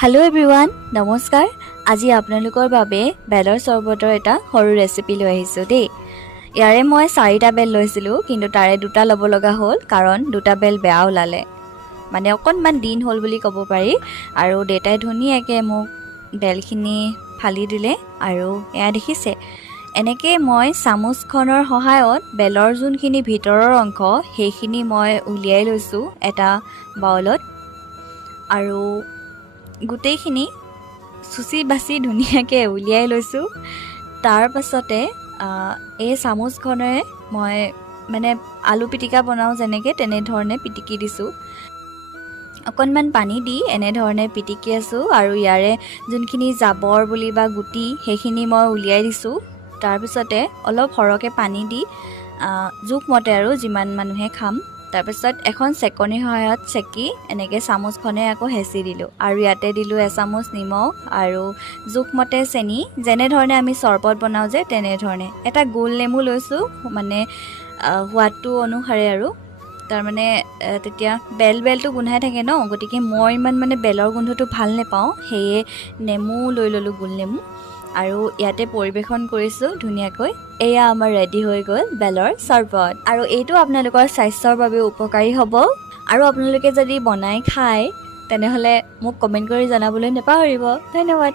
Hello' everyone, নমস্কাৰ। আজি আপোনালোকৰ বাবে বেলৰ চৰবতৰ এটা সৰু ৰেচিপি লৈ আহিছোঁ দেই। ইয়াৰে মই 4টা বেল লৈছিলোঁ, কিন্তু তাৰে 2টা ল'ব লগা হ'ল কাৰণ 2টা বেল বেয়া ওলালে। মানে অকণমান দিন হ'ল বুলি ক'ব পাৰি। আৰু দেউতাই ধুনীয়াকৈ মোক বেলখিনি ফালি দিলে আৰু এয়া দেখিছে। এনেকৈ মই চামুচখনৰ সহায়ত বেলৰ যোনখিনি ভিতৰৰ অংশ সেইখিনি মই উলিয়াই লৈছোঁ এটা বাউলত। আৰু গোটেইখিনি চুচি বাচি ধুনীয়াকৈ উলিয়াই লৈছোঁ। তাৰ পাছতে এই চামুচখনেৰে মই আলু পিটিকা বনাওঁ যেনেকৈ তেনেধৰণে পিটিকি দিছোঁ। অকণমান পানী দি এনেধৰণে পিটিকি আছোঁ আৰু ইয়াৰে যোনখিনি জাবৰ বুলি বা গুটি সেইখিনি মই উলিয়াই দিছোঁ। তাৰপিছতে অলপ সৰহকৈ পানী দি জোখমতে আৰু যিমান মানুহে খাম, তাৰপিছত এখন চেকনিৰ সহায়ত চেকি এনেকৈ চামুচখনে আকৌ হেঁচি দিলোঁ। আৰু ইয়াতে দিলোঁ এচামুচ নিমখ আৰু জোখমতে চেনি, যেনেধৰণে আমি চৰবত বনাওঁ যে তেনেধৰণে। এটা গোল নেমু লৈছোঁ, সোৱাদটো অনুসাৰে আৰু। তাৰমানে তেতিয়া বেলটো গোন্ধাই থাকে ন, গতিকে মই ইমান বেলৰ গোন্ধটো ভাল নাপাওঁ, সেয়ে নেমু লৈ ল'লোঁ, গোল নেমু। আৰু ইয়াতে পৰিৱেশন কৰিছোঁ ধুনীয়াকৈ। এয়া আমাৰ ৰেডি হৈ গ'ল বেলৰ চৰবত। আৰু এইটো আপোনালোকৰ স্বাস্থ্যৰ বাবে উপকাৰী হ'ব। আৰু আপোনালোকে যদি বনাই খায় তেনেহ'লে মোক কমেণ্ট কৰি জনাবলৈ নাপাহৰিব। ধন্যবাদ।